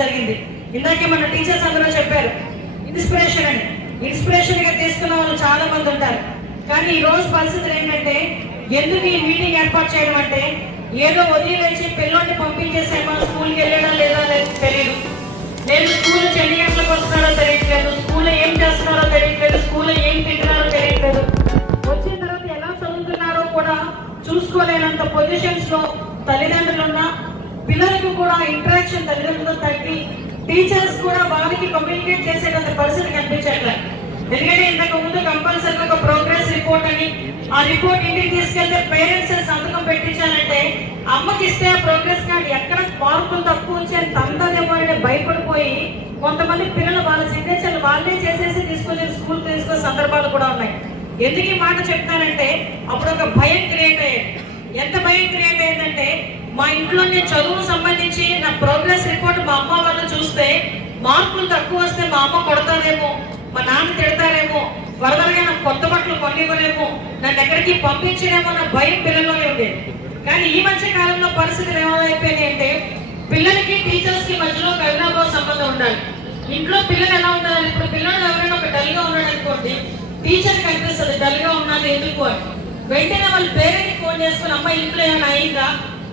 జరిగింది. ఇందాకే మన టీచర్స్ అందరూ చెప్పారు ఇన్స్పిరేషన్ అని ఇన్స్పిరేషన్గా తీసుకున్న వాళ్ళు చాలా మంది ఉంటారు. కానీ ఈ రోజు పరిస్థితులు ఏంటంటే ఎందుకు ఈ మీటింగ్ ఏర్పాటు చేయడం అంటే ఏదో వదిలేసి పిల్లోని పంపించేసేమో స్కూల్కి వెళ్ళడం లేదా అనేది తెలియదు లేదు స్కూల్ ఎన్ని గంటలకు వస్తున్నారో తెలియట్లేదు. స్కూల్లో ఏం చేస్తున్నారో తెలియట్లేదు. స్కూల్లో ఏం తింటున్నారో తెలియట్లేదు. వచ్చిన తర్వాత ఎలా చదువుతున్నారో కూడా చూసుకోలేనంత పొజిషన్స్లో తల్లిదండ్రులు ఉన్న పిల్లలకు కూడా ఇంటరాక్షన్ తల్లిదండ్రులతో తగ్గి టీచర్స్ కూడా వాళ్ళకి కమ్యూనికేట్ చేసేటంత పరిస్థితి కనిపించట్లేదు ఎందుకంటే ఇంతకు ముందు కంపల్సరీ ఒక ప్రోగ్రెస్ రిపోర్ట్ అని ఆ రిపోర్ట్ ఇంటికి తీసుకెళ్తే పేరెంట్స్ సంతకం పెట్టించాలంటే అమ్మకి ఇస్తే ఆ ప్రోగ్రెస్ కార్డ్ ఎక్కడ మార్కులు తక్కువ వచ్చి తందదేమో అని భయపడిపోయి కొంతమంది పిల్లలు వాళ్ళ సిగ్నేచర్లు వాళ్ళే చేసేసి తీసుకొచ్చి స్కూల్ తీసుకునే సందర్భాలు కూడా ఉన్నాయి. ఎందుకు ఈ మాట చెప్తానంటే అప్పుడు ఒక భయం క్రియేట్ అయ్యేది. ఎంత భయం క్రియేట్ అయ్యిందంటే మా ఇంట్లో నేను చదువు సంబంధించి నా ప్రోగ్రెస్ రిపోర్ట్ మా అమ్మ వాళ్ళు చూస్తే మార్కులు తక్కువ వస్తే మా అమ్మ కొడతారేమో మా నాన్న తిడతారేమో వరదలుగా నాకు కొత్త బట్టలు కొనివ్వలేమో నన్ను ఎక్కడికి పంపించలేమో నా భయం పిల్లల్లోనే ఉండేది కానీ ఈ మధ్య కాలంలో పరిస్థితులు ఏమైపోయినాయి అంటే పిల్లలకి టీచర్స్కి మధ్యలో కరుణాభావ సంబంధం ఉండాలి. ఇంట్లో పిల్లలు ఎలా ఉండాలి? ఇప్పుడు పిల్లలు ఎవరైనా ఒక డల్గా ఉన్నాడు అనుకోండి టీచర్ కనిపిస్తుంది డల్గా ఉన్నాను ఎందుకు అని. వెంటనే వాళ్ళ పేరెంట్ ఫోన్ చేసుకుని అమ్మ ఇంట్లో ఏమైనా అయిందా?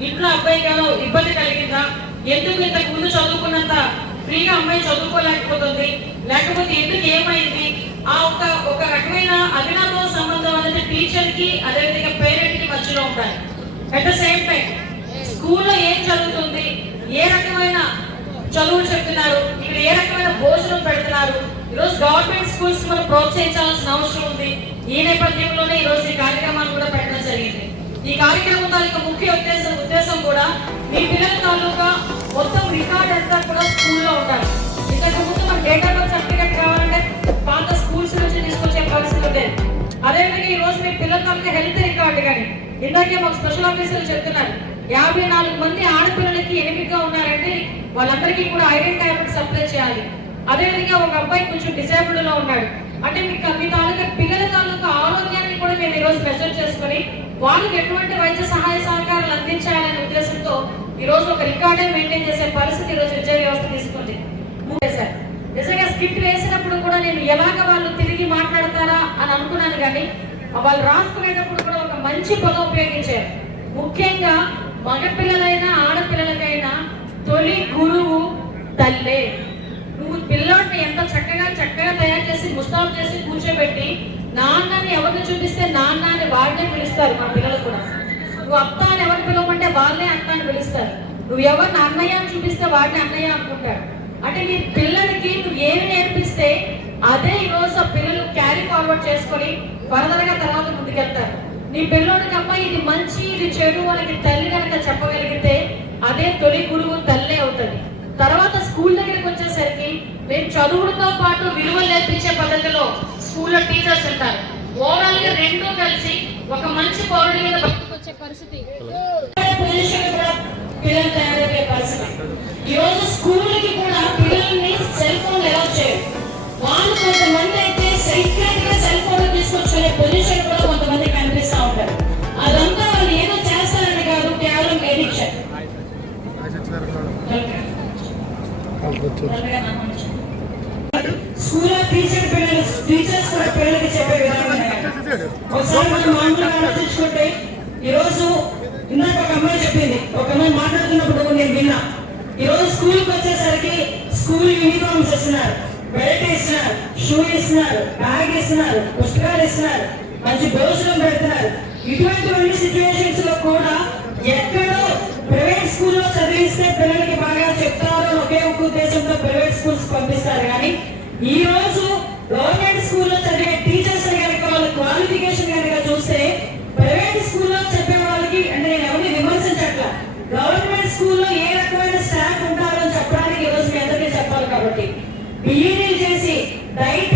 ఇంట్లో అబ్బాయి ఇబ్బంది కలిగిందా? ఎందుకు ఇంతకు ముందు చదువుకున్నంత ఫ్రీగా అమ్మాయి చదువుకోలేకపోతుంది? లేకపోతే ఎందుకు ఏమైంది? ఆ ఒక ఒక రకమైన అభినవ సంబంధం అనేది టీచర్కి అదేవిధంగా పేరెంట్కి మధ్యలో ఉంటాయి అట్ ద సేమ్ టైం స్కూల్లో ఏం చదువుతుంది ఏ రకమైన చదువులు చెప్తున్నారు? ఇక్కడ ఏ రకమైన భోజనం పెడుతున్నారు? ఈరోజు గవర్నమెంట్ స్కూల్స్ మనం ప్రోత్సహించాల్సిన అవసరం ఉంది. ఈ నేపథ్యంలోనే ఈ రోజు ఈ కార్యక్రమాన్ని కూడా పెట్టడం జరిగింది. ఈ కార్యక్రమం తాలూకా ముఖ్య ఉద్దేశం మీ పిల్లల తాలూకా మొత్తం రికార్డ్ అంతా కూడా స్కూల్లో ఉండాలి ఇంతకు ముందు మన డేటా బర్త్ సర్టిఫికేట్ కావాలంటే పాత స్కూల్స్ నుంచి తీసుకొచ్చే పరిస్థితి ఉండేది అదేవిధంగా ఈ రోజు మీ పిల్లల తాలూకా హెల్త్ రికార్డు కానీ ఇందాకే మాకు స్పెషల్ ఆఫీసర్లు చెప్తున్నారు. యాభై నాలుగు మంది ఆడపిల్లలకి ఎనిమిదిగా ఉన్నారంటే వాళ్ళందరికీ కూడా ఐరన్ టాబ్లెట్ సప్లై చేయాలి. అదేవిధంగా ఒక అబ్బాయి కొంచెం డిసేబుల్డ్లో ఉన్నాడు. అంటే మీకు మీ తాలూకా పిల్లల తాలూకా ఆరోగ్యాన్ని కూడా మేము ఈ రోజు మెజర్ చేసుకుని వాళ్ళకి ఎటువంటి వైద్య సహాయ సహకారాలు అందించాలనే ఉద్దేశంతో ఈరోజు ఒక రికార్డే మెయింటైన్ చేసే పరిస్థితి ఈ రోజు విద్యా వ్యవస్థ తీసుకుంది. సార్ నిజంగా స్కిప్ వేసినప్పుడు కూడా నేను ఎలాగ వాళ్ళు తిరిగి మాట్లాడతారా అని అనుకున్నాను కానీ వాళ్ళు రాసుకునేటప్పుడు కూడా ఒక మంచి పదం ఉపయోగించారు. ముఖ్యంగా మగపిల్లలైనా ఆడపిల్లలకైనా తొలి గురువు తల్లే. పిల్లోడిని ఎంత చక్కగా చక్కగా తయారు చేసి ముస్తాబ్ చేసి కూర్చోబెట్టి నాన్నని ఎవరిని చూపిస్తే నాన్న అని వాళ్ళే పిలుస్తారు మా పిల్లలు కూడా. నువ్వు అత్త అని ఎవరిని పిలవమంటే వాళ్ళే అత్త అని పిలుస్తారు. నువ్వు ఎవరిని అన్నయ్య అని చూపిస్తే వాడిని అన్నయ్య అనుకుంటాడు అంటే నీ పిల్లలకి నువ్వు ఏమి నేర్పిస్తే అదే ఈ రోజు ఆ పిల్లలు క్యారీ ఫార్వర్డ్ చేసుకొని వరదలుగా తర్వాత ముందుకెళ్తారు. నీ పిల్లోడికి అమ్మ ఇది మంచి ఇది చెడు వాళ్ళకి తల్లి కనుక చెప్పగలిగితే అదే తొలి గురువు తల్లే అవుతుంది తర్వాత స్కూల్ దగ్గరికి వచ్చేసరికి మేము చదువులతో పాటు విలువలు నేర్పించే పద్ధతిలో స్కూల్లో టీచర్స్ ఉంటారు. ఓవరాల్గా రెండూ రెండు కలిసి ఒక మంచి పౌరుడి మీద స్కూల్ టీచర్ పిల్లలు టీచర్స్ కూడా పిల్లలకి చెప్పే విధానం ఒకసారి మనం మామూలుగా ఆలోచించుకుంటే ఈ రోజు ఇందాక ఒక అమ్మాయి చెప్పింది ఒక అమ్మాయి మాట్లాడుతున్నప్పుడు నేను విన్నా. ఈ రోజు స్కూల్కి వచ్చేసరికి స్కూల్ యూనిఫామ్స్ ఇస్తున్నారు బెల్ట్ ఇస్తున్నారు షూ ఇస్తున్నారు బ్యాగ్ ఇస్తున్నారు పుస్తకాలు ఇస్తున్నారు మంచి భోజనం పెడుతున్నారు. ఇటువంటివన్నీ సిచ్యువేషన్స్లో కూడా క్వాలిఫికేషన్ కనుక చూస్తే ప్రైవేట్ స్కూల్లో చెప్పే వాళ్ళకి అంటే నేను ఎవరిని విమర్శించట్ల. గవర్నమెంట్ స్కూల్లో ఏ రకమైన స్టాఫ్ ఉంటారో చెప్పడానికి ఈరోజు రోజు మీ అందరికీ చెప్పాలి కాబట్టి. బిఈడీలు చేసి డైట్